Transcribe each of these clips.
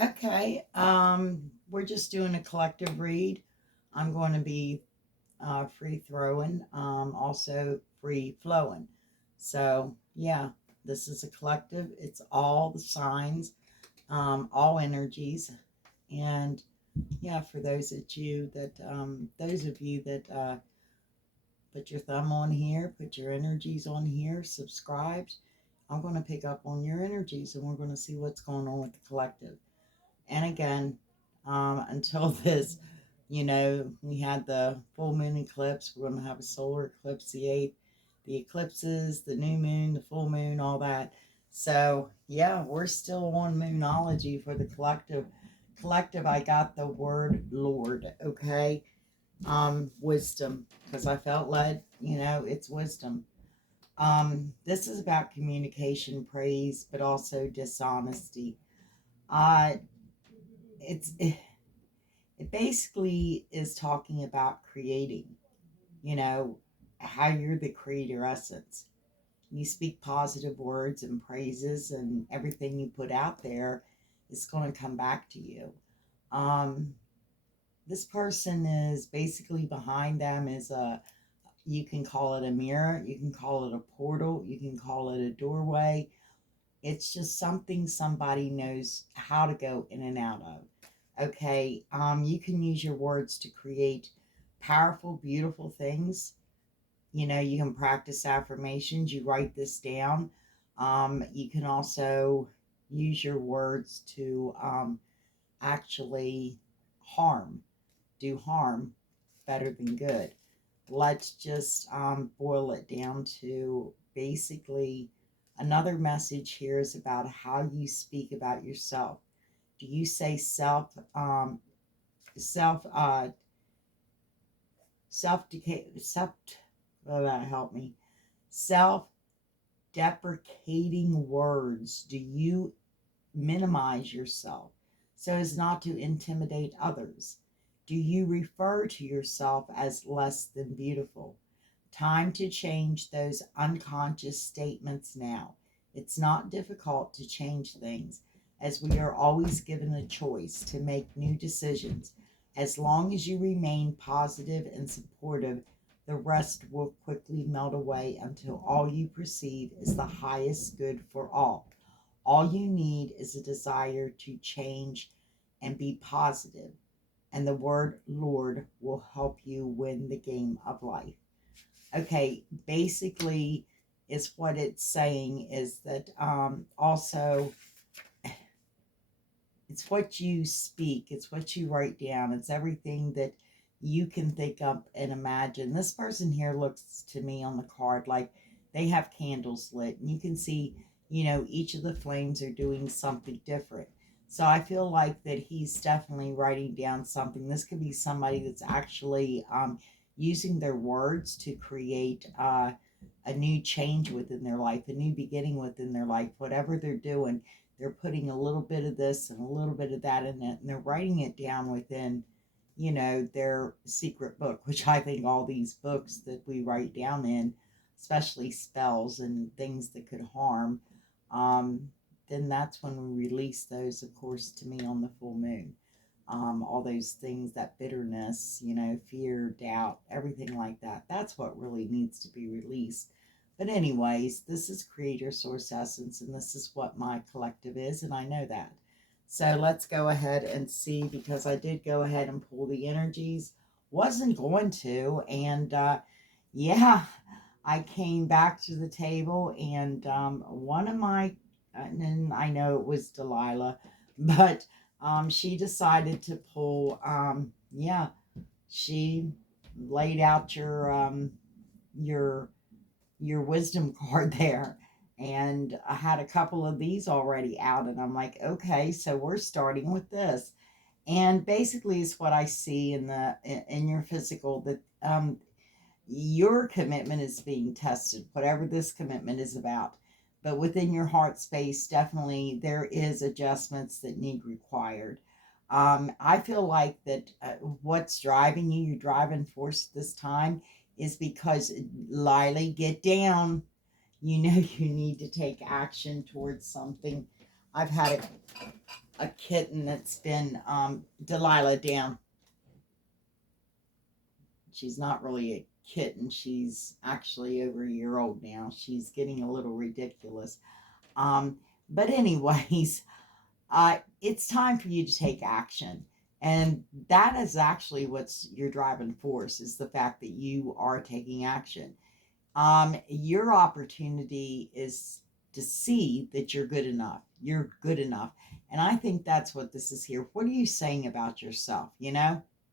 Okay. We're just doing a collective read. I'm going to be free throwing, also free flowing. So, yeah, this is a collective. It's all the signs, all energies. And yeah, for those of you that put your thumb on here, put your energies on here, subscribed, I'm going to pick up on your energies and we're going to see what's going on with the collective. And again, until this, we had the full moon eclipse. We're going to have a solar eclipse, the 8th, the eclipses, the new moon, the full moon, all that. So, yeah, we're still on moonology for the collective. Collective, I got the word Lord, okay? Wisdom, because I felt led, it's wisdom. This is about communication, praise, but also dishonesty. Uh, it basically is talking about creating, you know, how you're the creator essence. You speak positive words and praises, and everything you put out there is going to come back to you. Um, this person is basically behind them is you can call it a mirror, you can call it a portal, you can call it a doorway. It's just something somebody knows how to go in and out of. Okay, you can use your words to create powerful, beautiful things. You can practice affirmations. You write this down. You can also use your words to actually harm, do harm better than good. Let's just boil it down to basically another message here is about how you speak about yourself. Do you say self self help me self deprecating words? Do you minimize yourself so as not to intimidate others? Do you refer to yourself as less than beautiful? Time to change those unconscious statements now. It's not difficult to change things, as we are always given a choice to make new decisions. As long as you remain positive and supportive, the rest will quickly melt away until all you perceive is the highest good for all. All you need is a desire to change and be positive, and the word Lord will help you win the game of life. Okay, basically, is what it's saying is that also it's what you speak, it's what you write down, it's everything that you can think up and imagine. This person here looks to me on the card like they have candles lit, and you can see, each of the flames are doing something different. So I feel like that he's definitely writing down something. This could be somebody that's actually using their words to create a new change within their life, a new beginning within their life, whatever they're doing. They're putting a little bit of this and a little bit of that in it, and they're writing it down within, their secret book, which I think all these books that we write down in, especially spells and things that could harm, um, then that's when we release those, of course, to me on the full moon. All those things, that bitterness, fear, doubt, everything like that. That's what really needs to be released. But, anyways, this is Creator Source Essence, and this is what my collective is, and I know that. So, let's go ahead and see, because I did go ahead and pull the energies. Wasn't going to, and yeah, I came back to the table, and one of my, and I know it was Delilah, but she decided to pull, yeah, she laid out your your wisdom card there. And I had a couple of these already out, and I'm like, okay, so we're starting with this. And basically, it's what I see in your physical, that your commitment is being tested, whatever this commitment is about. But within your heart space, definitely there is adjustments that need required. I feel like that what's driving you, your driving force this time, is because Lily, get down. You know you need to take action towards something. I've had it. a kitten that's been, Delilah down. She's not really a kitten. She's actually over a year old now. She's getting a little ridiculous. Um, but anyways, it's time for you to take action. And that is actually what's your driving force, is the fact that you are taking action. Your opportunity is to see that you're good enough. You're good enough. And I think that's what this is here. What are you saying about yourself?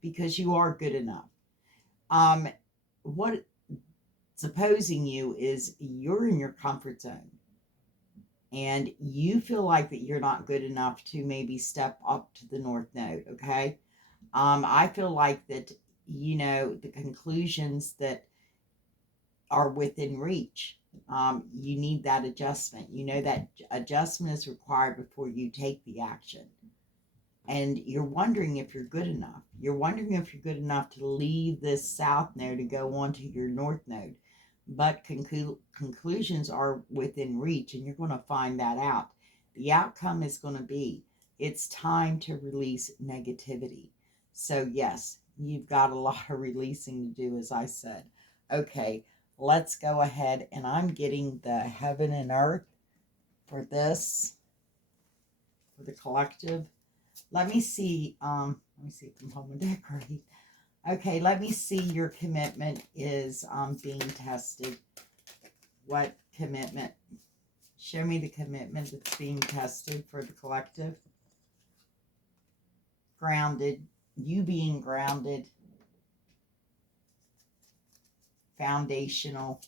Because you are good enough. Um, what supposing you is you're in your comfort zone and you feel like that you're not good enough to maybe step up to the North Node. Okay. I feel like that, the conclusions that are within reach. You need that adjustment. That adjustment is required before you take the action. And you're wondering if you're good enough. You're wondering if you're good enough to leave this south node and go on to your north node. But conclusions are within reach, and you're going to find that out. The outcome is going to be it's time to release negativity. So, yes, you've got a lot of releasing to do, as I said. Okay, let's go ahead, and I'm getting the heaven and earth for this, for the collective. Let me see if I'm home and decorate. Okay, let me see, your commitment is being tested. What commitment? Show me the commitment that's being tested for the collective. Grounded. You being grounded. Foundational.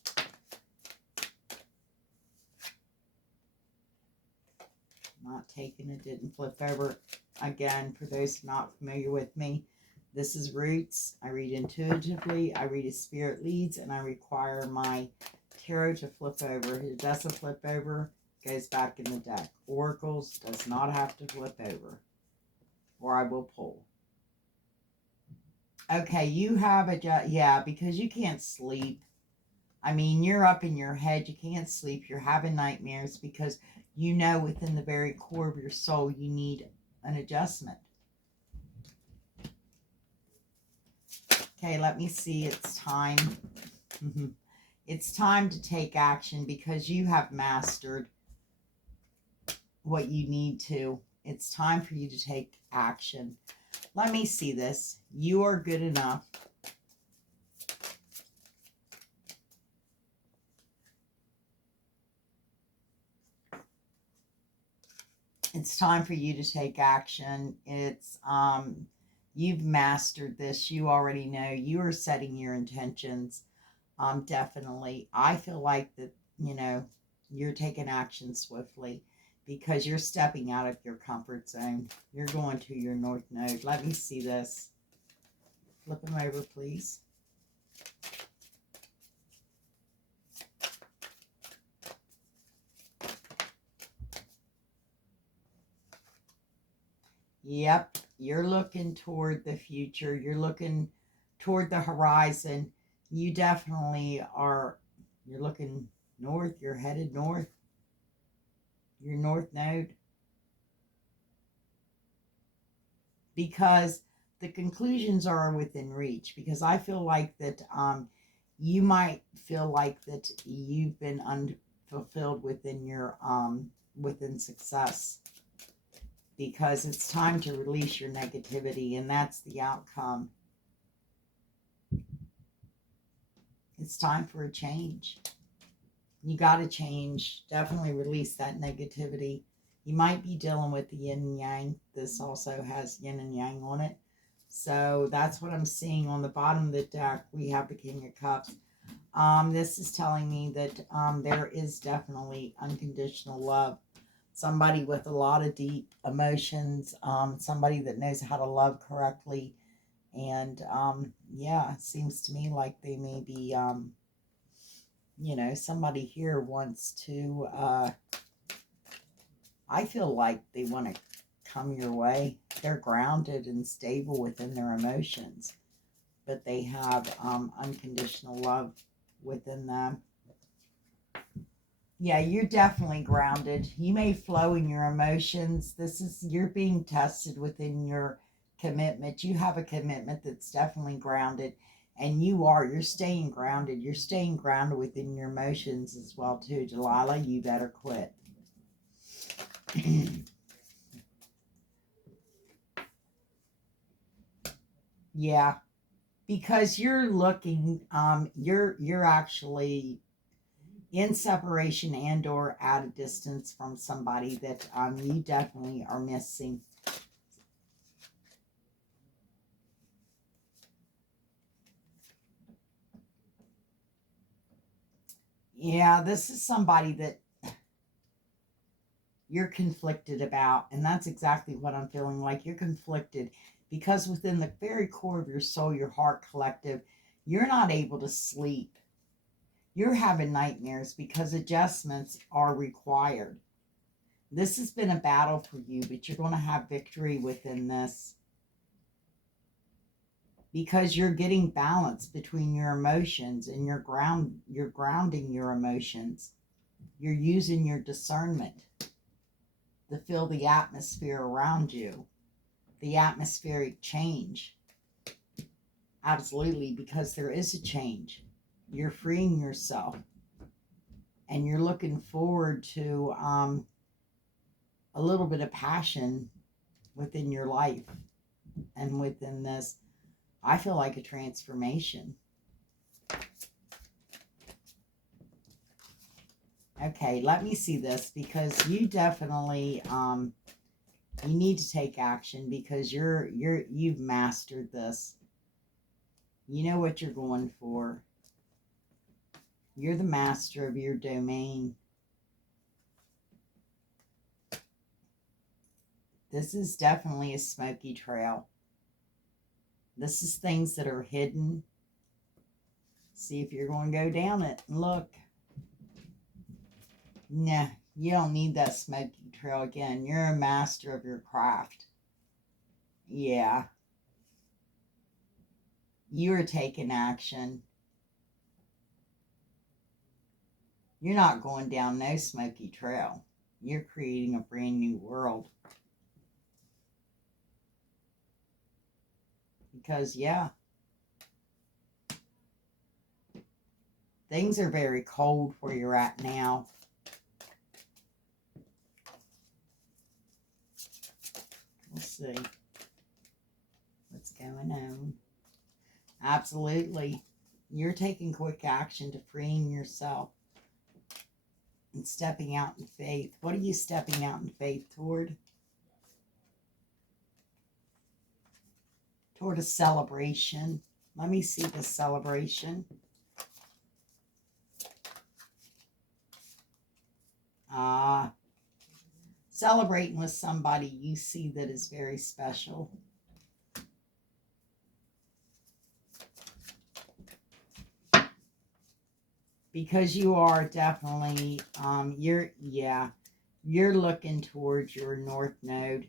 Not taking it, didn't flip over. Again, for those not familiar with me, this is Roots. I read intuitively, I read as spirit leads, and I require my tarot to flip over. If it doesn't flip over, it goes back in the deck. Oracles does not have to flip over, or I will pull. Okay, you have yeah, because you can't sleep. I mean, you're up in your head. You can't sleep. You're having nightmares because within the very core of your soul, you need an adjustment. Okay, let me see. It's time. It's time to take action because you have mastered what you need to. It's time for you to take action. Let me see this. You are good enough. It's time for you to take action. It's you've mastered this. You already know. You are setting your intentions. Definitely. I feel like that, you're taking action swiftly because you're stepping out of your comfort zone. You're going to your north node. Let me see this. Flip them over, please. Yep, you're looking toward the future. You're looking toward the horizon. You definitely are. You're looking north. You're headed north. Your north node. Because the conclusions are within reach. Because I feel like that you might feel like that you've been unfulfilled within your within success, because it's time to release your negativity, and that's the outcome. It's time for a change. You got to change. Definitely release that negativity. You might be dealing with the yin and yang. This also has yin and yang on it. So that's what I'm seeing on the bottom of the deck. We have the King of Cups. This is telling me that there is definitely unconditional love. Somebody with a lot of deep emotions, somebody that knows how to love correctly. And yeah, it seems to me like they may be, somebody here wants to, I feel like they want to come your way. They're grounded and stable within their emotions, but they have unconditional love within them. Yeah, you're definitely grounded. You may flow in your emotions. You're being tested within your commitment. You have a commitment that's definitely grounded. And you're staying grounded. You're staying grounded within your emotions as well, too. Delilah, you better quit. Yeah, because you're actually in separation and or at a distance from somebody that you definitely are missing. Yeah, this is somebody that you're conflicted about, and that's exactly what I'm feeling like. You're conflicted because within the very core of your soul, your heart collective, you're not able to sleep. You're having nightmares because adjustments are required. This has been a battle for you, but you're going to have victory within this because you're getting balance between your emotions and you're grounding your emotions. You're using your discernment to feel the atmosphere around you, the atmospheric change. Absolutely, because there is a change. You're freeing yourself and you're looking forward to a little bit of passion within your life and within this. I feel like a transformation. Okay, let me see this because you definitely you need to take action because you've mastered this. You know what you're going for. You're the master of your domain. This is definitely a smoky trail. This is things that are hidden. See if you're going to go down it and look. Nah, you don't need that smoky trail again. You're a master of your craft. Yeah, you're taking action. You're not going down no smoky trail. You're creating a brand new world. Because, yeah, things are very cold where you're at now. We'll see what's going on. Absolutely. You're taking quick action to freeing yourself and stepping out in faith. What are you stepping out in faith toward? Toward a celebration. Let me see the celebration. Celebrating with somebody you see that is very special. Because you are definitely, you're looking towards your north node.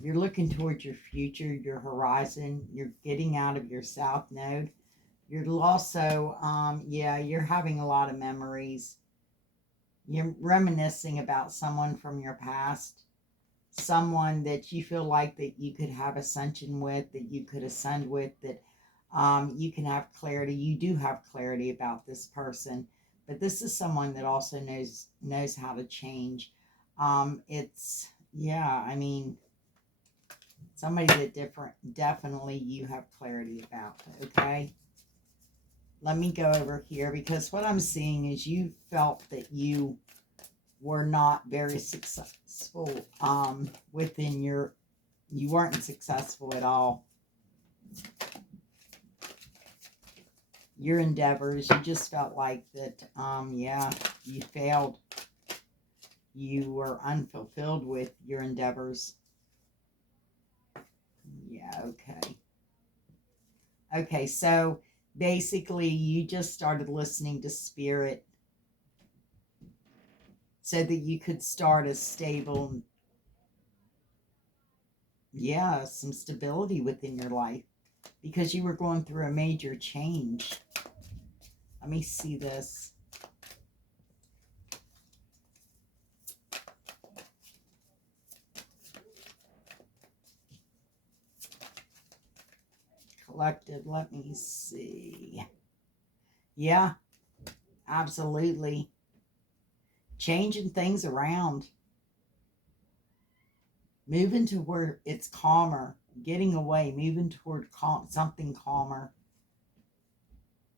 You're looking towards your future, your horizon. You're getting out of your south node. You're also, you're having a lot of memories. You're reminiscing about someone from your past, someone that you feel like that you could have ascension with, that you could ascend with, that you can have clarity. You do have clarity about this person, but this is someone that also knows how to change. It's yeah, I mean, somebody that definitely you have clarity about. Okay, let me go over here because what I'm seeing is you felt that you were not very successful within you weren't successful at all. Your endeavors, you just felt like that, you failed. You were unfulfilled with your endeavors. Yeah, okay. Okay, so basically you just started listening to spirit so that you could start a stable, some stability within your life because you were going through a major change. Let me see this. collective. Let me see. Yeah, absolutely. Changing things around, moving to where it's calmer, getting away, moving toward something calmer,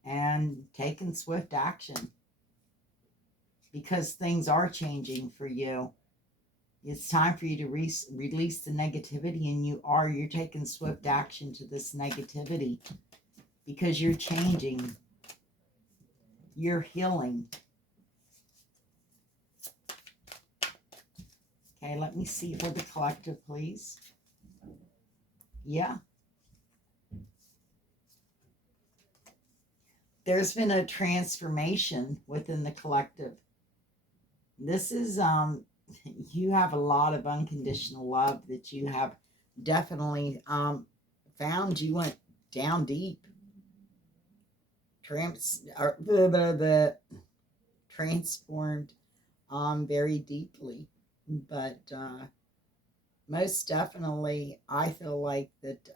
and taking swift action because things are changing for you. It's time for you to release the negativity, and you're taking swift action to this negativity because you're changing, you're healing. Okay, let me see for the collective, please. Yeah. There's been a transformation within the collective. This is you have a lot of unconditional love that you have definitely found. You went down deep. Transformed very deeply. But most definitely I feel like that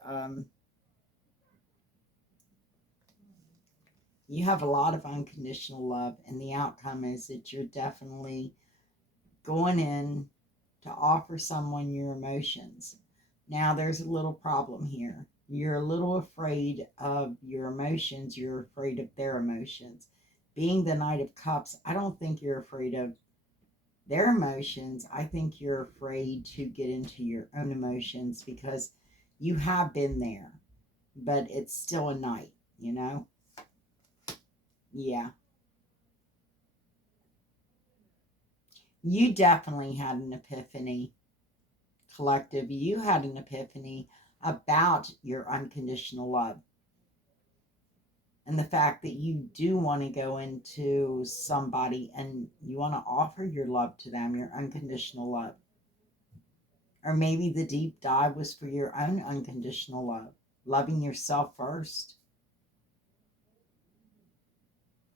you have a lot of unconditional love, and the outcome is that you're definitely going in to offer someone your emotions. Now, there's a little problem here. You're a little afraid of your emotions. You're afraid of their emotions. Being the Knight of Cups, I don't think you're afraid of their emotions. I think you're afraid to get into your own emotions because you have been there, but it's still a night, you know? Yeah. You definitely had an epiphany, collective. You had an epiphany about your unconditional love and the fact that you do want to go into somebody and you want to offer your love to them, your unconditional love. Or maybe the deep dive was for your own unconditional love, loving yourself first.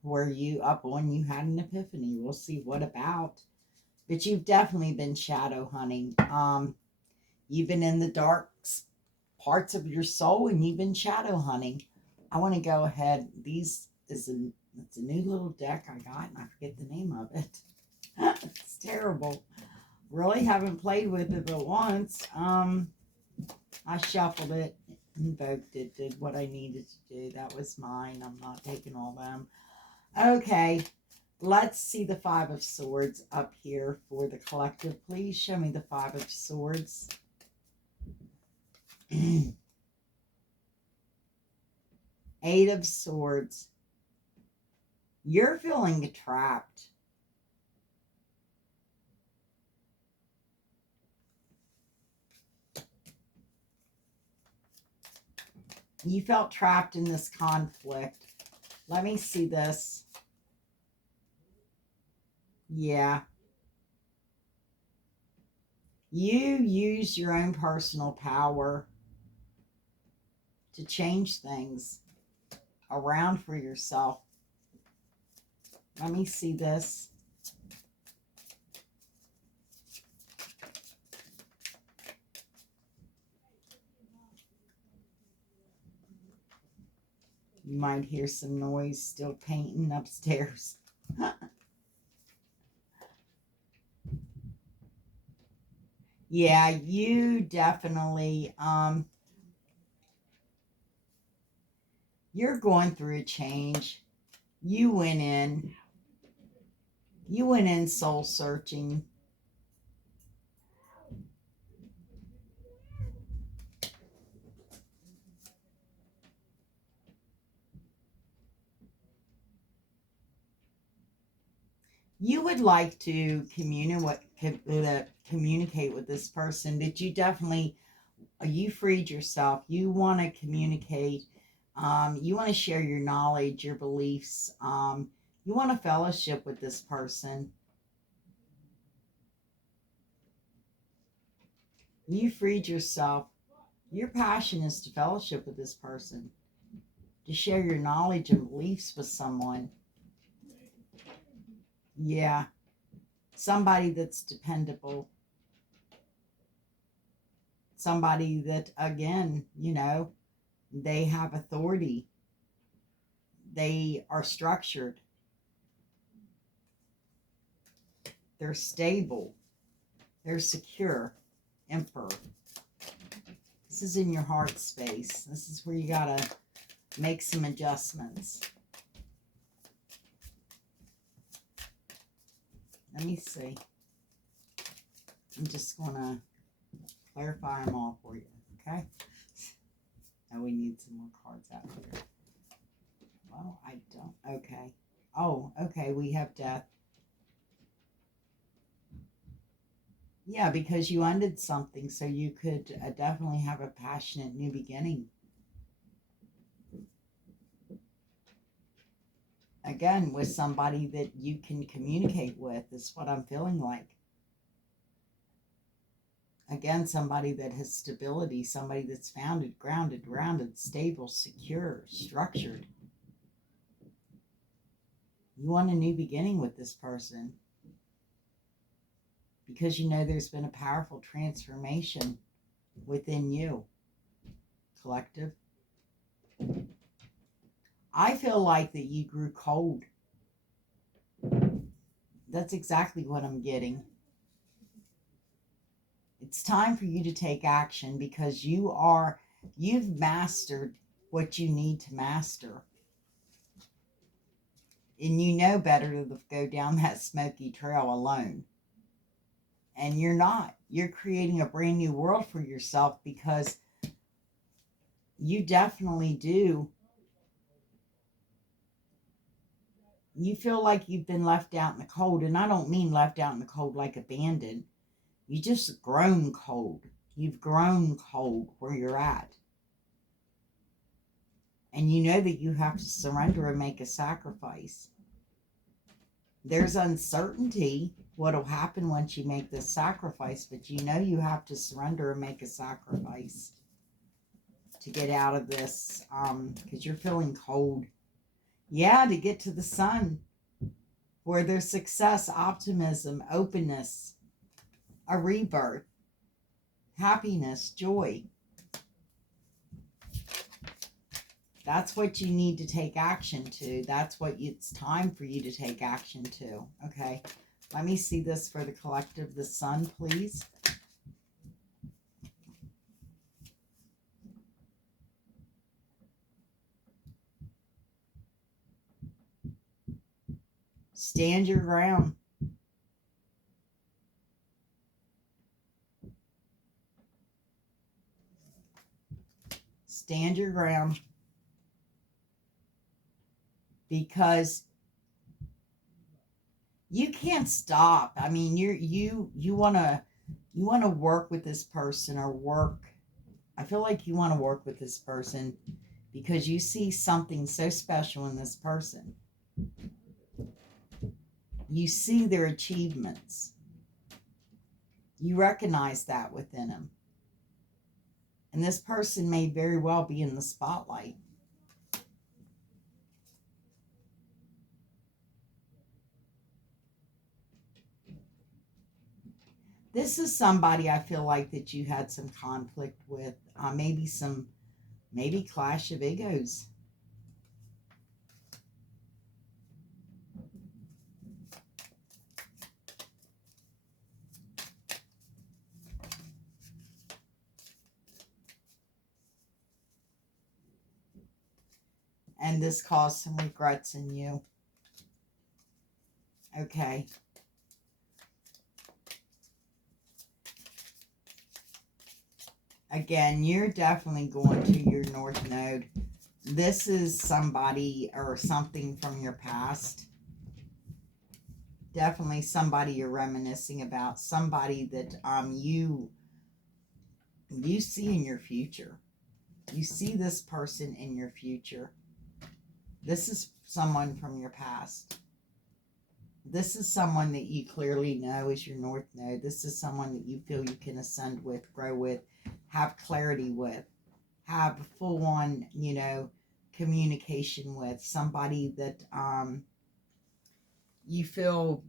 Were you up when you had an epiphany? We'll see what about. But you've definitely been shadow hunting. You've been in the dark parts of your soul and you've been shadow hunting. I want to go ahead. It's a new little deck I got, and I forget the name of it. It's terrible. Really haven't played with it but once. I shuffled it, invoked it, did what I needed to do. That was mine. I'm not taking all them. Okay, let's see the Five of Swords up here for the collective. Please show me the Five of Swords. Eight of Swords. You're feeling trapped. You felt trapped in this conflict. Let me see this. Yeah. You use your own personal power to change things around for yourself. Let me see this. You might hear some noise still painting upstairs. Yeah, you definitely you're going through a change. You went in soul searching. You would like to communicate with this person, but you definitely you freed yourself. You want to communicate. You want to share your knowledge, your beliefs. You want to fellowship with this person. You freed yourself. Your passion is to fellowship with this person, to share your knowledge and beliefs with someone. Yeah, somebody that's dependable. Somebody that, again, They have authority. They are structured. They're stable. They're secure. Emperor. This is in your heart space. This is where you gotta make some adjustments. Let me see. I'm just gonna clarify them all for you, okay? Now we need some more cards out here. Well, I don't. Okay. Oh, okay. We have death. Yeah, because you ended something, so you could definitely have a passionate new beginning. Again, with somebody that you can communicate with, is what I'm feeling like. Again, somebody that has stability, somebody that's founded, grounded, rounded, stable, secure, structured. You want a new beginning with this person because you know there's been a powerful transformation within you, collective. I feel like that you grew cold. That's exactly what I'm getting. It's time for you to take action because you've mastered what you need to master. And you know better to go down that smoky trail alone. And you're not. You're creating a brand new world for yourself because you definitely do. You feel like you've been left out in the cold. And I don't mean left out in the cold like abandoned. You just grown cold. You've grown cold where you're at. And you know that you have to surrender and make a sacrifice. There's uncertainty what'll happen once you make this sacrifice, but you know you have to surrender and make a sacrifice to get out of this, because you're feeling cold. Yeah, to get to the sun, where there's success, optimism, openness, a rebirth, happiness, joy. That's what you need to take action to. That's what it's time for you to take action to. Okay, let me see this for the collective. The sun, please. Stand your ground. Stand your ground. Because you can't stop. I mean, you want to work with this person or work. I feel like you want to work with this person because you see something so special in this person. You see their achievements. You recognize that within them. And this person may very well be in the spotlight. This is somebody I feel like that you had some conflict with, maybe clash of egos. And this caused some regrets in you. Okay. Again, you're definitely going to your North Node. This is somebody or something from your past. Definitely somebody you're reminiscing about. Somebody that you see in your future. You see this person in your future. This is someone from your past. This is someone that you clearly know is your North Node. This is someone that you feel you can ascend with, grow with, have clarity with, have full on, communication with. Somebody that you feel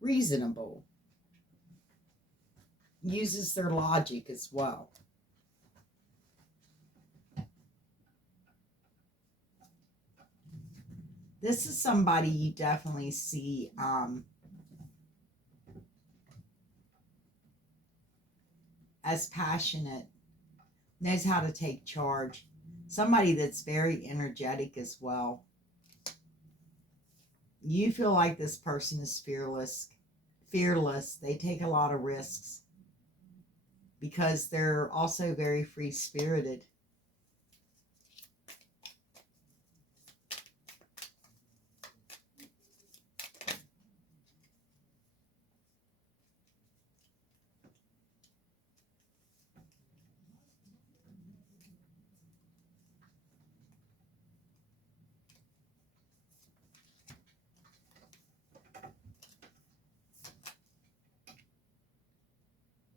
reasonable. uses their logic as well. This is somebody you definitely see as passionate, knows how to take charge. Somebody that's very energetic as well. You feel like this person is fearless. Fearless. They take a lot of risks because they're also very free-spirited.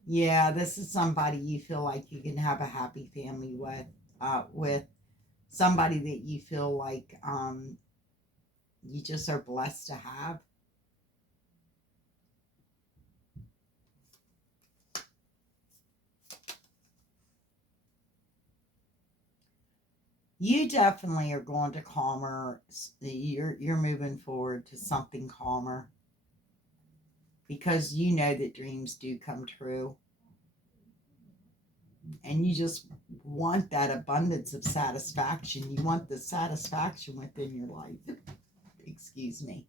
Yeah, this is somebody you feel like you can have a happy family with somebody that you feel like you just are blessed to have. You definitely are going to calmer. You're moving forward to something calmer because you know that dreams do come true, and you just want that abundance of satisfaction. You want the satisfaction within your life. Excuse me.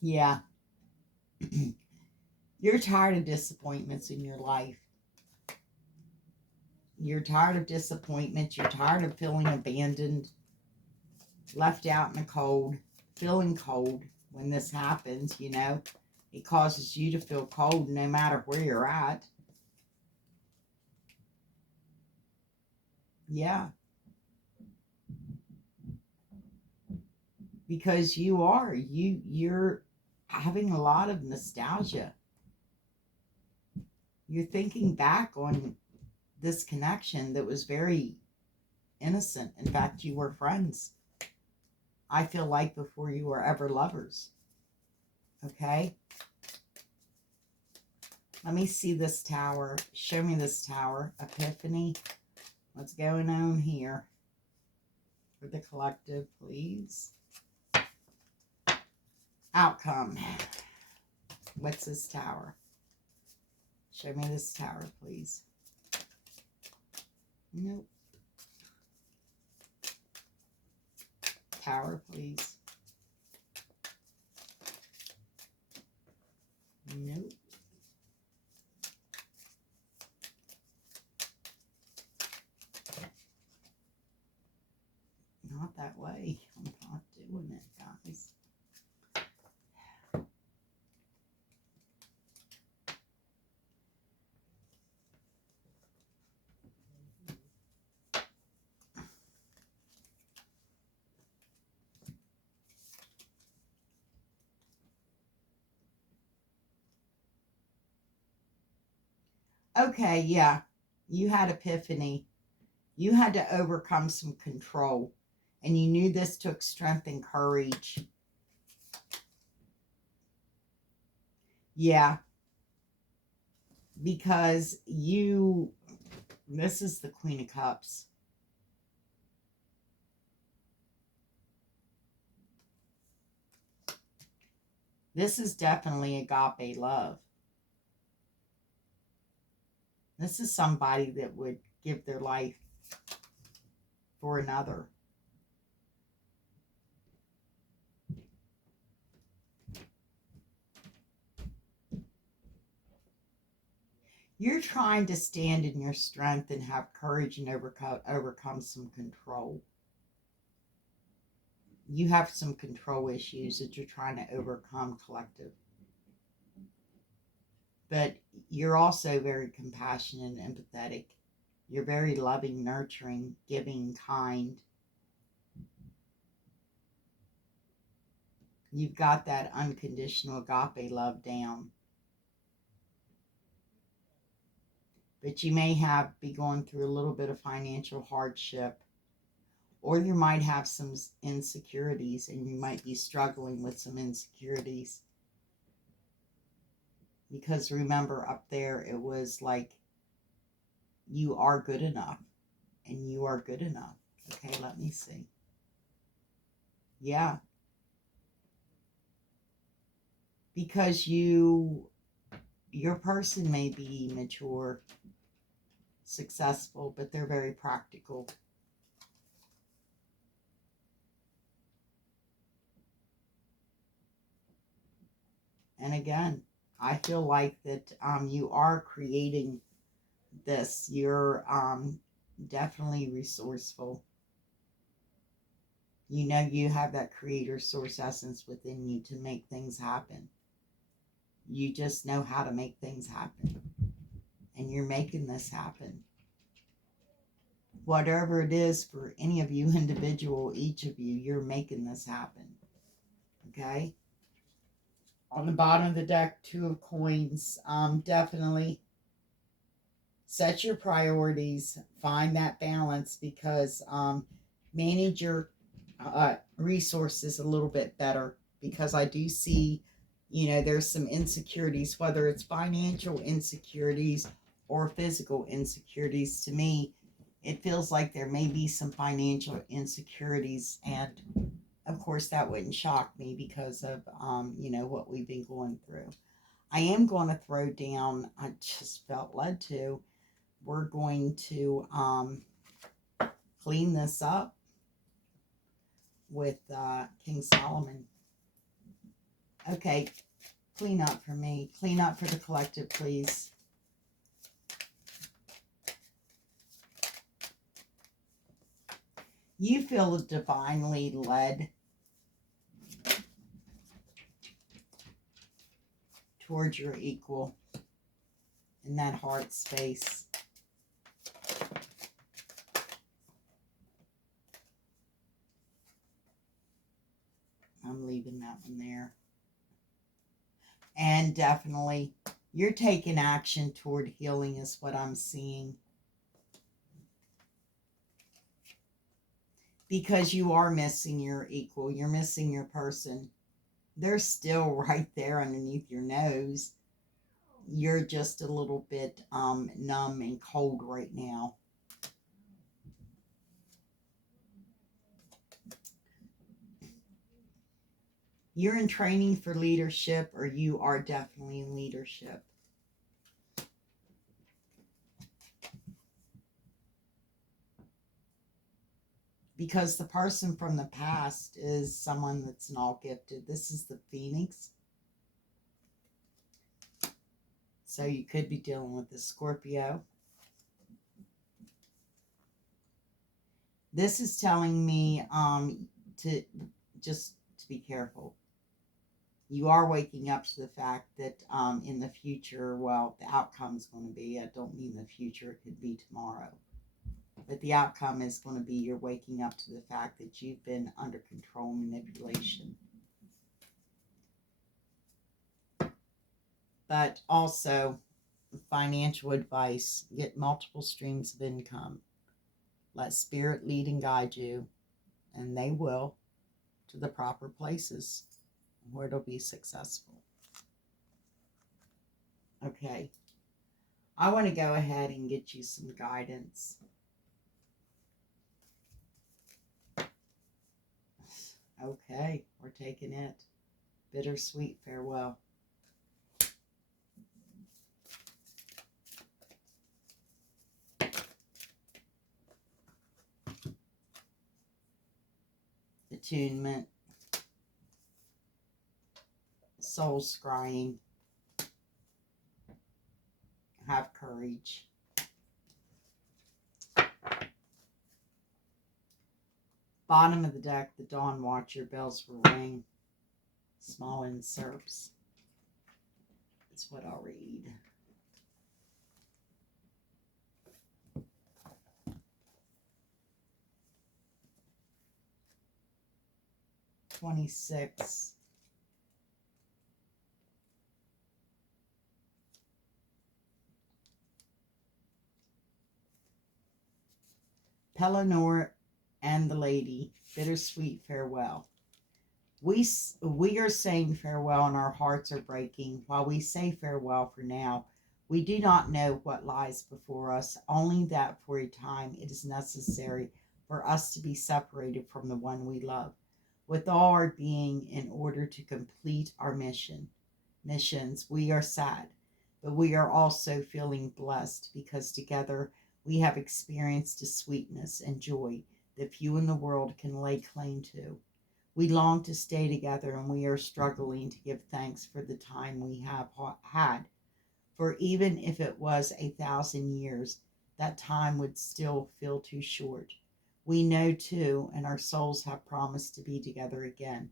Yeah. You're tired of disappointments in your life. You're tired of disappointments. You're tired of feeling abandoned, left out in the cold, feeling cold when this happens, you know. It causes you to feel cold no matter where you're at. Yeah. Because you're having a lot of nostalgia. You're thinking back on this connection that was very innocent. In fact, you were friends. I feel like before you were ever lovers. Okay? Let me see this tower. Show me this tower. Epiphany. What's going on here? For the collective, please. Outcome. What's this tower? Show me this tower, please. Nope. Tower, please. Nope. Not that way. I'm not doing it, guys. Okay, yeah. You had epiphany. You had to overcome some control. And you knew this took strength and courage. Yeah. Because this is the Queen of Cups. This is definitely agape love. This is somebody that would give their life for another. You're trying to stand in your strength and have courage and overcome some control. You have some control issues that you're trying to overcome, collective. But you're also very compassionate and empathetic. You're very loving, nurturing, giving, kind. You've got that unconditional agape love down. But you may be going through a little bit of financial hardship, or you might have some insecurities, and you might be struggling with some insecurities. Because remember, up there, it was like, you are good enough. And you are good enough. Okay, let me see. Yeah. Because your person may be mature, successful, but they're very practical. And again, I feel like that you are creating this. You're definitely resourceful. You know you have that creator source essence within you to make things happen. You just know how to make things happen. And you're making this happen. Whatever it is for any of you individual, each of you, you're making this happen. Okay? On the bottom of the deck, 2 of coins. Definitely set your priorities, find that balance, because manage your resources a little bit better, because I do see, there's some insecurities, whether it's financial insecurities or physical insecurities. To me, it feels like there may be some financial insecurities, and of course that wouldn't shock me because of what we've been going through. I am going to throw down, I just felt led to, we're going to clean this up with King Solomon. Okay, clean up for me. Clean up for the collective, please. You feel divinely led towards your equal in that heart space. I'm leaving that one there. And definitely, you're taking action toward healing is what I'm seeing. Because you are missing your equal. You're missing your person. They're still right there underneath your nose. You're just a little bit numb and cold right now. You're in training for leadership, or you are definitely in leadership. Because the person from the past is someone that's not gifted. This is the Phoenix. So you could be dealing with the Scorpio. This is telling me to be careful. You are waking up to the fact that in the future, well, the outcome is going to be, I don't mean the future, it could be tomorrow. But the outcome is going to be you're waking up to the fact that you've been under control and manipulation. But also, financial advice, get multiple streams of income. Let spirit lead and guide you, and they will, to the proper places where it'll be successful. Okay. I want to go ahead and get you some guidance. Okay, we're taking it. Bittersweet farewell. Attunement. Soul scrying. Have courage. Bottom of the deck, the Dawn Watcher, bells will ring. Small inserts. That's what I'll read. $26. Pellinor and the Lady, bittersweet farewell. We are saying farewell and our hearts are breaking. While we say farewell for now, we do not know what lies before us, only that for a time it is necessary for us to be separated from the one we love with all our being in order to complete our missions. We are sad, but we are also feeling blessed because together we have experienced a sweetness and joy that few in the world can lay claim to. We long to stay together, and we are struggling to give thanks for the time we have had. For even if it was 1,000 years, that time would still feel too short. We know too, and our souls have promised to be together again.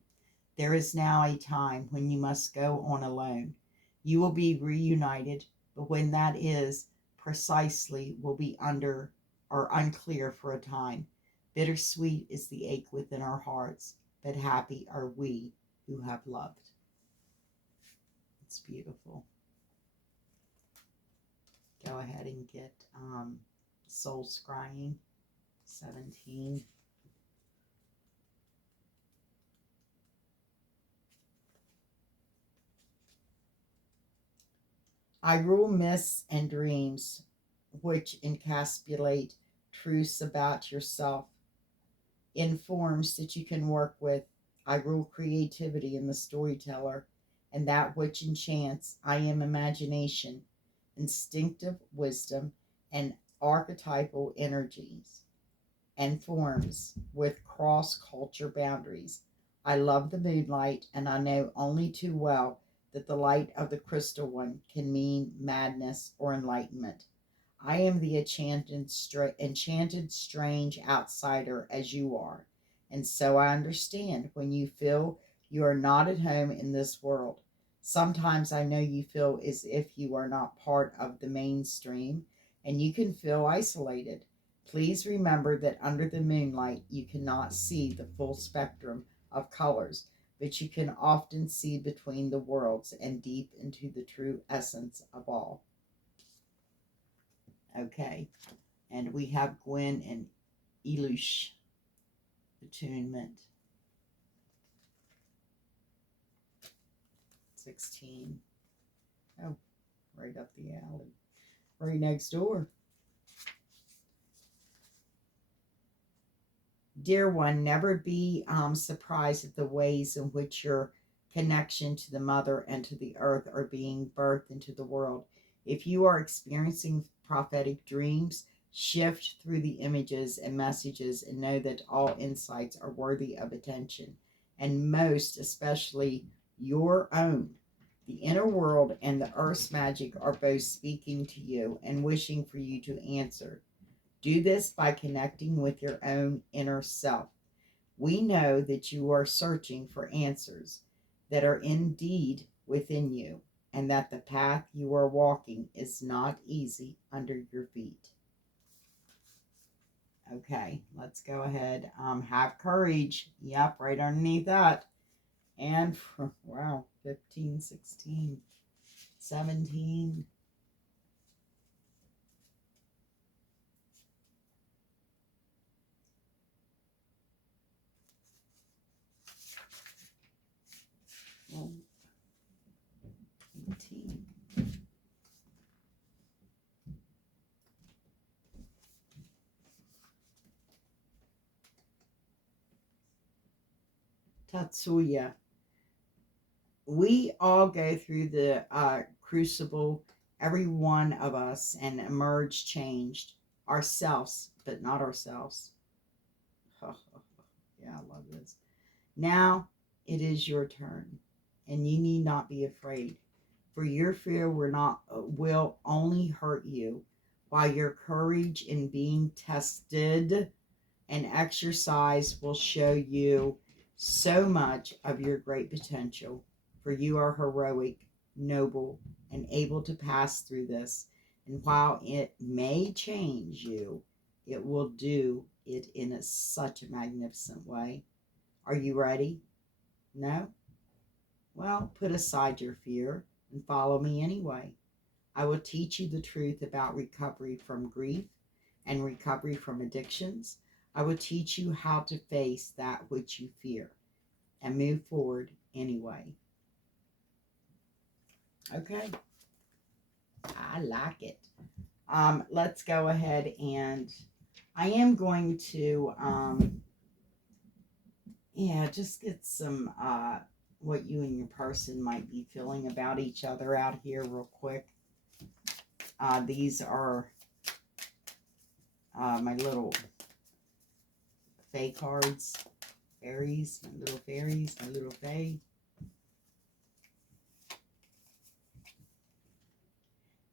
There is now a time when you must go on alone. You will be reunited, but when that is precisely will be under or unclear for a time. Bittersweet is the ache within our hearts, but happy are we who have loved. It's beautiful. Go ahead and get Soul Scrying 17. I rule myths and dreams, which encapsulate truths about yourself in forms that you can work with. I rule creativity in the storyteller, and that which enchants. I am imagination, instinctive wisdom, and archetypal energies and forms with cross culture boundaries. I love the moonlight, and I know only too well that the light of the crystal one can mean madness or enlightenment. I am the enchanted strange outsider as you are, and so I understand when you feel you are not at home in this world. Sometimes I know you feel as if you are not part of the mainstream, and you can feel isolated. Please remember that under the moonlight you cannot see the full spectrum of colors, but you can often see between the worlds and deep into the true essence of all. Okay, and we have Gwen and Elush attunement 16. Oh, right up the alley, right next door. Dear one, never be surprised at the ways in which your connection to the mother and to the earth are being birthed into the world. If you are experiencing prophetic dreams, shift through the images and messages and know that all insights are worthy of attention, and most especially your own. The inner world and the earth's magic are both speaking to you and wishing for you to answer. Do this by connecting with your own inner self. We know that you are searching for answers that are indeed within you, and that the path you are walking is not easy under your feet. Okay, let's go ahead. Have courage. Yep, right underneath that. And wow, 15, 16, 17. Well, 18. Tatsuya. We all go through the crucible, every one of us, and emerge changed. Ourselves, but not ourselves. Yeah, I love this. Now it is your turn, and you need not be afraid, for your fear will only hurt you, while your courage in being tested and exercise will show you so much of your great potential. For you are heroic, noble, and able to pass through this. And while it may change you, it will do it in such a magnificent way. Are you ready? No? Well, put aside your fear and follow me anyway. I will teach you the truth about recovery from grief and recovery from addictions. I will teach you how to face that which you fear. and move forward anyway. Okay. I like it. Let's go ahead, and I am going to yeah, just get some what you and your person might be feeling about each other out here real quick. These are my little fae cards. Fairies, my little fairies, my little fae.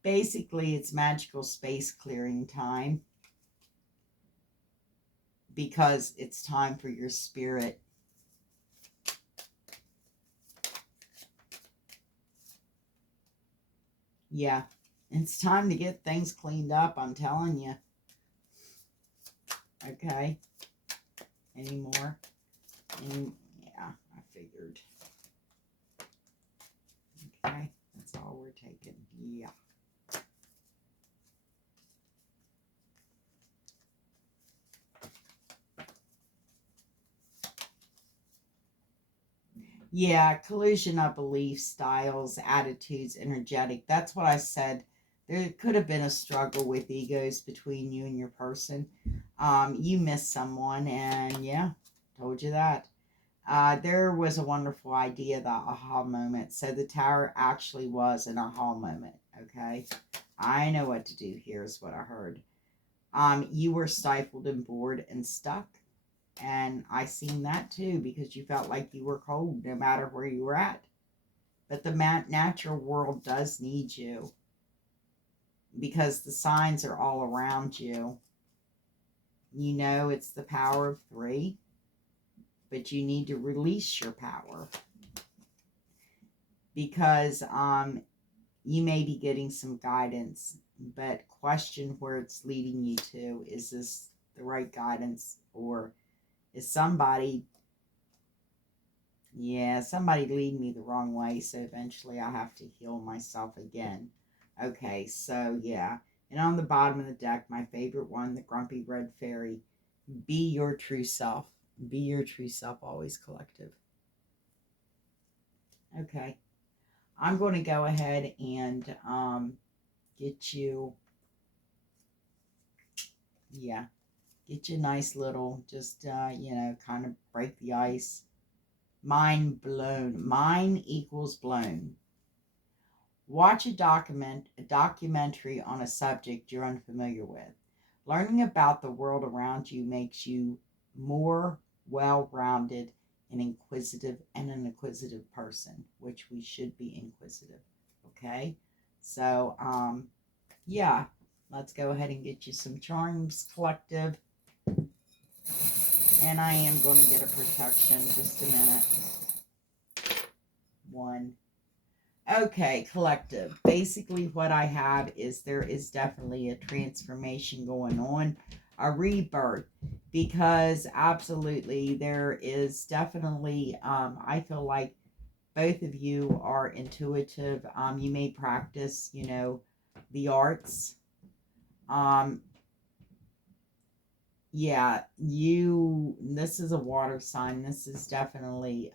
Basically, it's magical space clearing time, because it's time for your spirit. Yeah, it's time to get things cleaned up, I'm telling you. Okay. Any more? Yeah, I figured. Okay, that's all we're taking. Yeah. Yeah, collusion of beliefs, styles, attitudes, energetic. That's what I said. There could have been a struggle with egos between you and your person. You missed someone, and yeah, told you that. There was a wonderful idea, the aha moment. So the tower actually was an aha moment. Okay, I know what to do. Here's what I heard. You were stifled and bored and stuck. And I seen that too, because you felt like you were cold no matter where you were at. But the natural world does need you, because the signs are all around you. You know it's the power of 3, but you need to release your power, because you may be getting some guidance, but question where it's leading you to. Is this the right guidance, or is somebody leading me the wrong way, so eventually I have to heal myself again. Okay, so yeah. And on the bottom of the deck, my favorite one, the Grumpy Red Fairy. Be your true self. Be your true self, always, collective. Okay. I'm going to go ahead and get you, yeah, get you a nice little, just, kind of break the ice. Mind blown. Mind equals blown. Watch a documentary on a subject you're unfamiliar with. Learning about the world around you makes you more well-rounded and an inquisitive person, which we should be inquisitive. Okay? So, yeah, let's go ahead and get you some charms, collective. And I am going to get a protection. Just a minute. 1. Okay, collective. Basically, what I have is there is definitely a transformation going on, a rebirth, because absolutely there is definitely, I feel like both of you are intuitive. You may practice, the arts. Um, yeah, this is a water sign. This is definitely,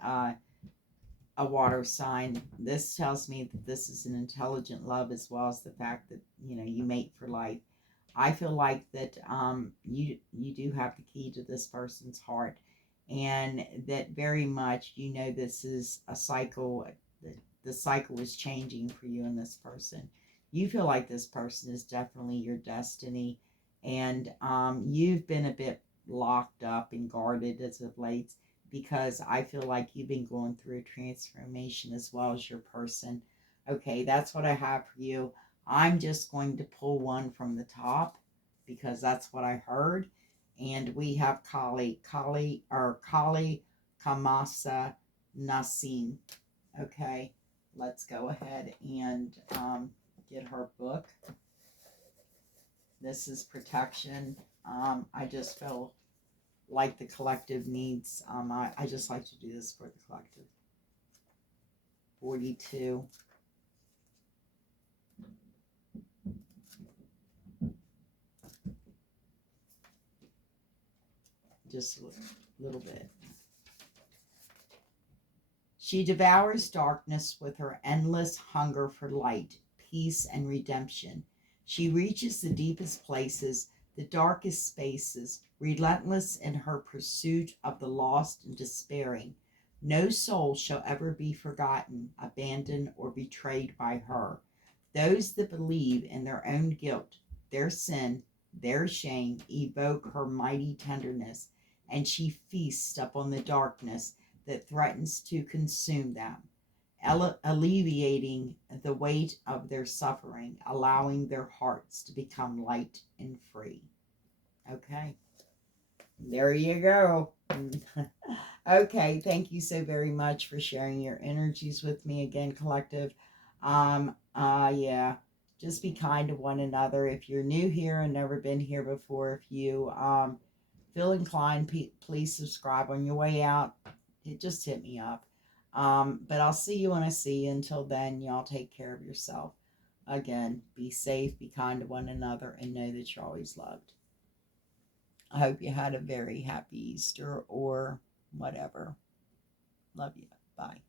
a water sign. This tells me that this is an intelligent love, as well as the fact that you mate for life. I feel like that you do have the key to this person's heart, and that very much this is a cycle. The cycle is changing for you and this person. You feel like this person is definitely your destiny, and you've been a bit locked up and guarded as of late, because I feel like you've been going through a transformation, as well as your person. Okay, that's what I have for you. I'm just going to pull one from the top, because that's what I heard. And we have Kali Kamasa Nasim. Okay, let's go ahead and get her book. This is protection. I just feel like the collective needs. I just like to do this for the collective. 42. Just a little bit. She devours darkness with her endless hunger for light, peace, and redemption. She reaches the deepest places, the darkest spaces, relentless in her pursuit of the lost and despairing. No soul shall ever be forgotten, abandoned, or betrayed by her. Those that believe in their own guilt, their sin, their shame, evoke her mighty tenderness, and she feasts upon the darkness that threatens to consume them, alleviating the weight of their suffering, allowing their hearts to become light and free. Okay, there you go. Okay, thank you so very much for sharing your energies with me again, collective. Yeah, just be kind to one another. If you're new here and never been here before, if you feel inclined, please subscribe on your way out. Just hit me up. But I'll see you when I see you. Until then, y'all take care of yourself. Again, be safe, be kind to one another, and know that you're always loved. I hope you had a very happy Easter or whatever. Love you. Bye.